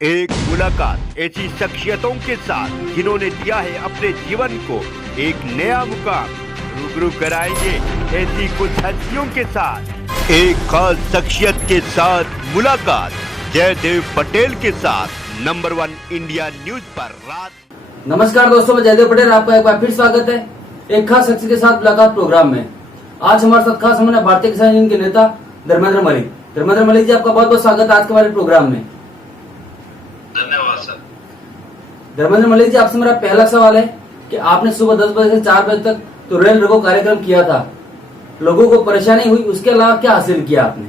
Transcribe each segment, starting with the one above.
एक मुलाकात ऐसी शख्सियतों के साथ जिन्होंने दिया है अपने जीवन को एक नया मुकाम। रूबरू कराएंगे ऐसी कुछ हस्तियों के साथ एक खास शख्सियत के साथ मुलाकात। जयदेव पटेल के साथ नंबर 1 इंडिया न्यूज पर रात। नमस्कार दोस्तों, मैं जयदेव पटेल, आपका एक बार फिर स्वागत है एक खास शख्स के साथ मुलाकात प्रोग्राम में। आज हमारे साथ खास हमारे भारतीय किसान यूनियन के नेता धर्मेंद्र मलिक। धर्मेंद्र मलिक जी, आपका बहुत बहुत स्वागत है आज के हमारे प्रोग्राम में। धन्यवाद सर। धर्मेंद्र मलिक जी, आपसे मेरा पहला सवाल है कि आपने सुबह 10 बजे से 4 बजे तक तो रेल रोको कार्यक्रम किया था, लोगों को परेशानी हुई, उसके अलावा क्या हासिल किया आपने?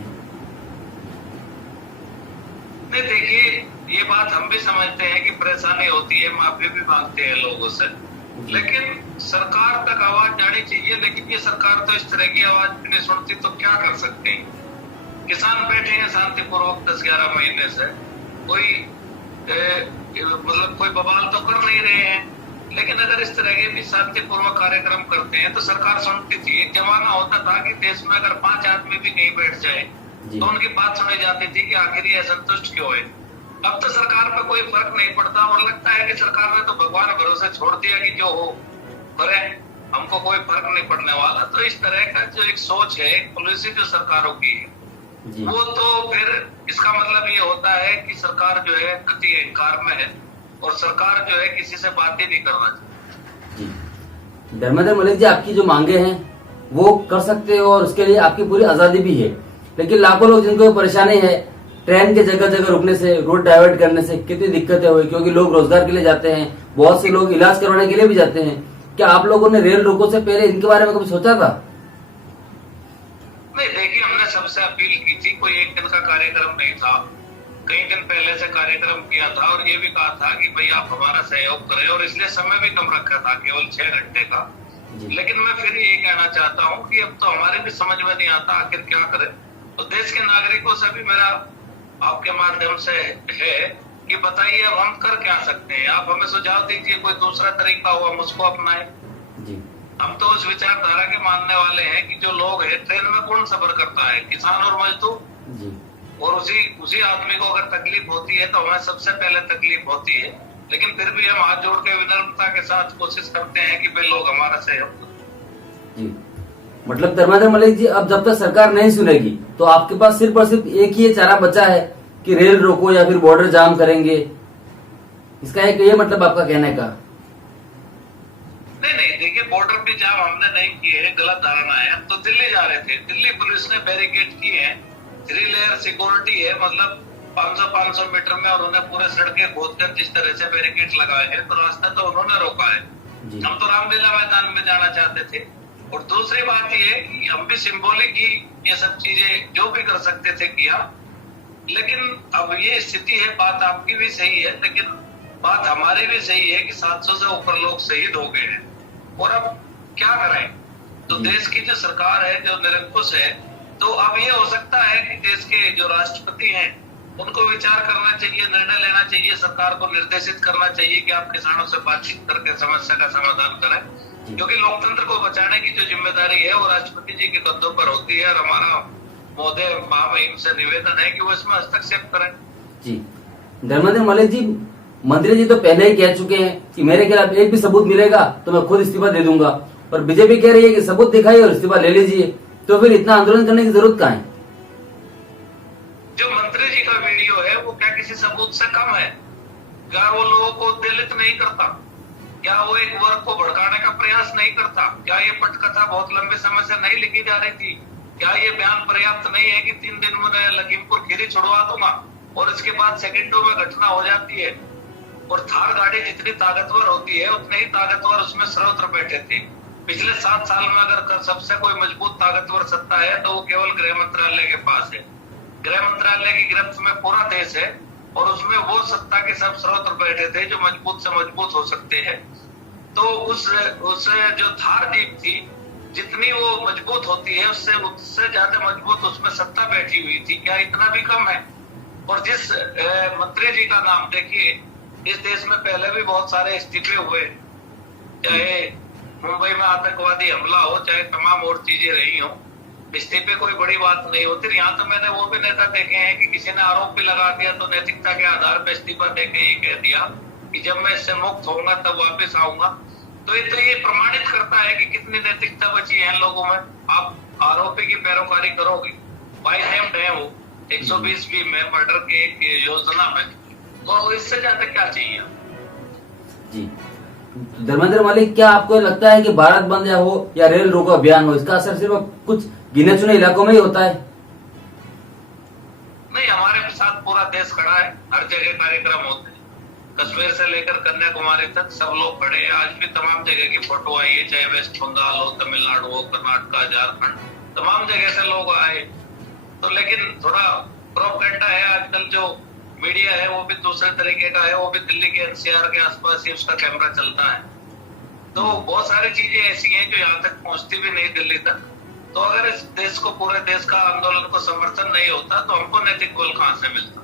नहीं, देखिए, ये बात हम भी समझते हैं कि परेशानी होती है, माफी भी मांगते हैं लोगों से, लेकिन सरकार तक आवाज जानी चाहिए। लेकिन ये सरकार तो इस तरह की आवाज भी नहीं सुनती, तो क्या कर सकते हैं? किसान बैठे हैं शांतिपूर्वक 10-11 महीने से, कोई मतलब कोई बवाल तो कर नहीं रहे हैं, लेकिन अगर इस तरह के भी शांतिपूर्वक कार्यक्रम करते हैं तो सरकार सुनती थी। एक जमाना होता था कि देश में अगर 5 आदमी भी कहीं बैठ जाए तो उनकी बात सुनी जाती थी कि आखिर ये असंतुष्ट क्यों है। अब तो सरकार पे कोई फर्क नहीं पड़ता और लगता है कि सरकार ने तो भगवान भरोसे छोड़ दिया कि जो हो करे, हमको कोई फर्क नहीं पड़ने वाला। तो इस तरह का जो एक सोच है, एक पॉलिसी जो सरकारों की है, वो तो फिर इसका मतलब ये होता है कि सरकार जो है अति अहंकार में है और सरकार जो है किसी से बात ही नहीं करना चाहिए। धर्मेंद्र मलिक जी, आपकी जो मांगे हैं वो कर सकते हो और उसके लिए आपकी पूरी आजादी भी है, लेकिन लाखों लोग जिनको परेशानी है ट्रेन के जगह जगह रुकने से, रोड डाइवर्ट करने से कितनी दिक्कतें हुई, क्योंकि लोग रोजगार के लिए जाते हैं, बहुत से लोग इलाज करवाने के लिए भी जाते हैं। क्या आप लोगों ने रेल रोको से पहले इनके बारे में कभी सोचा था? नहीं, देखिए, हमने सबसे अपील की थी, कोई एक दिन का कार्यक्रम नहीं था, कई दिन पहले से कार्यक्रम किया था और ये भी कहा था कि भाई आप हमारा सहयोग करें, और इसलिए समय भी कम रखा था, केवल 6 घंटे का। लेकिन मैं फिर यही कहना चाहता हूँ कि अब तो हमारे भी समझ में नहीं आता आखिर क्या करें। तो देश के नागरिकों से भी मेरा आपके माध्यम से है कि बताइए अब हम कर क्या सकते हैं, आप हमें सुझाव दीजिए, कोई दूसरा तरीका हो हम उसको अपनाएं। हम तो उस विचारधारा के मानने वाले हैं कि जो लोग हैं, ट्रेन में कौन सफर करता है? किसान और मजदूर। और उसी आदमी को अगर तकलीफ होती है तो हमें सबसे पहले तकलीफ होती है, लेकिन फिर भी हम हाथ जोड़ के विनम्रता के साथ कोशिश करते हैं कि भाई लोग हमारा सहयोग करें। मतलब धर्मेंद्र मलिक जी, अब जब तक सरकार नहीं सुनेगी तो आपके पास सिर्फ और सिर्फ एक ही चारा बचा है कि रेल रोको या फिर बॉर्डर जाम करेंगे, इसका एक ये मतलब आपका कहने का? नहीं, देखिए, बॉर्डर पे जाम हमने नहीं किए है, गलत धारणा है। हम तो दिल्ली जा रहे थे, दिल्ली पुलिस ने बैरिकेड किए हैं, 3 लेयर सिक्योरिटी है, मतलब 500 मीटर में उन्होंने पूरे सड़कें खोदकर जिस तरह से बैरिकेड लगाए हैं, तो रास्ता तो उन्होंने रोका है। हम तो रामलीला मैदान में जाना चाहते थे। और दूसरी बात ये कि हम भी सिंबॉलिक ही ये सब चीजें जो भी कर सकते थे किया, लेकिन अब ये स्थिति है, बात आपकी भी सही है, लेकिन बात हमारी भी सही है कि 700 से ऊपर लोग शहीद हो गए हैं, और अब क्या करें? तो देश की जो सरकार है, जो निरंकुश है, तो अब ये हो सकता है कि देश के जो राष्ट्रपति हैं उनको विचार करना चाहिए, निर्णय लेना चाहिए, सरकार को निर्देशित करना चाहिए कि आप किसानों से बातचीत करके समस्या का समाधान करें, क्योंकि लोकतंत्र को बचाने की जो जिम्मेदारी है वो राष्ट्रपति जी के कंधों पर होती है। और हमारा महोदय महामहिम से निवेदन है कि वो इसमें हस्तक्षेप करें। जी धर्मेंद्र मलिक जी, मंत्री जी तो पहले ही कह चुके हैं कि मेरे खिलाफ एक भी सबूत मिलेगा तो मैं खुद इस्तीफा दे दूंगा, और बीजेपी कह रही है कि सबूत दिखाइए और इस्तीफा ले लीजिए, तो फिर इतना आंदोलन करने की जरूरत कहाँ है? जो मंत्री जी का वीडियो है वो क्या किसी सबूत से कम है? क्या वो लोगों को उत्तेजित नहीं करता? क्या वो एक वर्ग को भड़काने का प्रयास नहीं करता? क्या ये पटकथा बहुत लंबे समय से नहीं लिखी जा रही थी? क्या ये बयान पर्याप्त नहीं है कि 3 दिन में लखीमपुर खीरी छुड़वा दूंगा और इसके बाद सेकंडों में घटना हो जाती है? और थार गाड़ी जितनी ताकतवर होती है उतने ही ताकतवर उसमें स्रोत बैठे थे। पिछले 7 साल में अगर सबसे कोई मजबूत ताकतवर सत्ता है तो वो केवल गृह मंत्रालय के पास है। गृह मंत्रालय की गिरफ्त में पूरा देश है और उसमें वो सत्ता के सब स्रोत बैठे थे जो मजबूत से मजबूत हो सकते हैं। तो उस जो थार जीप थी, जितनी वो मजबूत होती है उससे ज्यादा मजबूत उसमें सत्ता बैठी हुई थी। क्या इतना भी कम है? और जिस मंत्री जी का नाम, देखिए, इस देश में पहले भी बहुत सारे इस्तीफे हुए, चाहे मुंबई में आतंकवादी हमला हो, चाहे तमाम और चीजें रही हो, इस्तीफे कोई बड़ी बात नहीं होती। यहाँ तो मैंने वो भी नेता देखे हैं कि किसी ने आरोप भी लगा दिया तो नैतिकता के आधार पर इस्तीफा देके ये कह दिया कि जब मैं इससे मुक्त होऊंगा तब वापस आऊंगा। तो ये प्रमाणित करता है कि कितनी नैतिकता बची है लोगों में। आप आरोपी की पैरोकारी करोगे, बाय नेम्ड है वो 120 में मर्डर के एक योजना में, तो इससे ज्यादा क्या चाहिए। जी धर्मेंद्र मलिक, क्या आपको लगता है कि भारत बंद या हो या रेल रोको अभियान हो, इसका असर सिर्फ कुछ गिने चुने इलाकों में ही होता है? नहीं, हमारे साथ पूरा देश खड़ा है, हर जगह कार्यक्रम होते हैं, कश्मीर से लेकर कन्याकुमारी तक सब लोग खड़े हैं। आज भी तमाम जगह की फोटो आई है, चाहे वेस्ट बंगाल हो, तमिलनाडु हो, कर्नाटक, झारखंड, तमाम जगह से लोग आए। तो लेकिन थोड़ा प्रोपेगेंडा है आजकल, जो मीडिया है वो भी दूसरे तरीके का है, वो भी दिल्ली के एनसीआर के आसपास ही उसका कैमरा चलता है। तो बहुत सारी चीजें ऐसी हैं जो यहाँ तक पहुंचती भी नहीं दिल्ली तक। तो अगर इस देश को, पूरे देश का आंदोलन को समर्थन नहीं होता तो हमको नैतिक बल कहाँ से मिलता।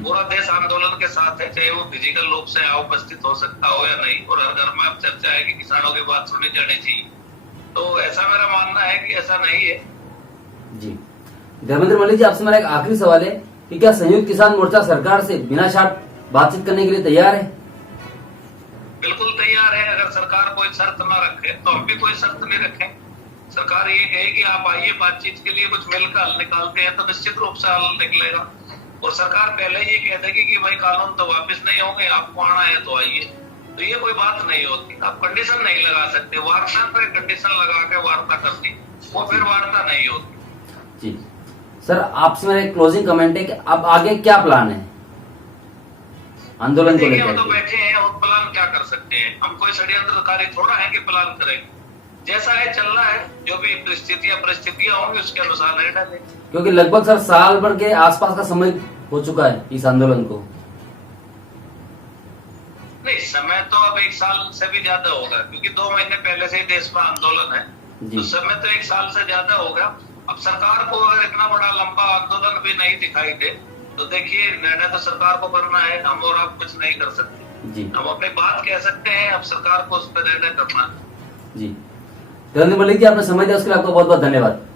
पूरा देश आंदोलन के साथ है, चाहे वो फिजिकल रूप से उपस्थित हो सकता हो या नहीं। और हर घर में अब चर्चा है कि किसानों की बात सुनी जानी चाहिए, तो ऐसा मेरा मानना है कि ऐसा नहीं है। जी धर्मेंद्र मलिक जी, आपसे मेरा एक आखिरी सवाल है कि क्या संयुक्त किसान मोर्चा सरकार से बिना शर्त बातचीत करने के लिए तैयार है? बिल्कुल तैयार है। अगर सरकार कोई शर्त ना रखे तो हम भी कोई शर्त नहीं रखें। सरकार ये कहे कि आप आइए बातचीत के लिए, कुछ मिलकर हल निकालते हैं, तो निश्चित रूप से हल निकलेगा। और सरकार पहले ये कह देगी कि भाई कानून तो वापस नहीं होंगे, आपको आना है तो आइए, तो ये कोई बात नहीं होती। आप कंडीशन नहीं लगा सकते। वार्ता पर कंडीशन लगा के वार्ता करनी, वो फिर वार्ता नहीं होती। जी सर, आपसे मेरा एक क्लोजिंग कमेंट है कि अब आगे क्या प्लान है आंदोलन को लेकर? हम तो बैठे हैं और प्लान क्या कर सकते हैं। हम कोई षड्यंत्रकारी थोड़ा है कि प्लान करेंगे। जैसा है चल रहा है, जो भी परिस्थितियां होंगी उसके अनुसार नहीं डालेंगे। क्योंकि लगभग सर साल भर के आसपास का समय हो चुका है इस आंदोलन को। नहीं, समय तो अब 1 साल से भी ज्यादा होगा, क्योंकि 2 महीने पहले से ही देश में आंदोलन है, तो समय तो 1 साल से ज्यादा होगा। अब सरकार को अगर इतना बड़ा लंबा आंदोलन भी नहीं दिखाई दे तो देखिए, निर्णय तो सरकार को करना है, हम और आप कुछ नहीं कर सकते। हम अपनी बात कह सकते हैं, अब सरकार को उस पर निर्णय करना है। जी धर्मेंद्र मलिक जी, आपने समय दिया उसके लिए आपको बहुत बहुत धन्यवाद।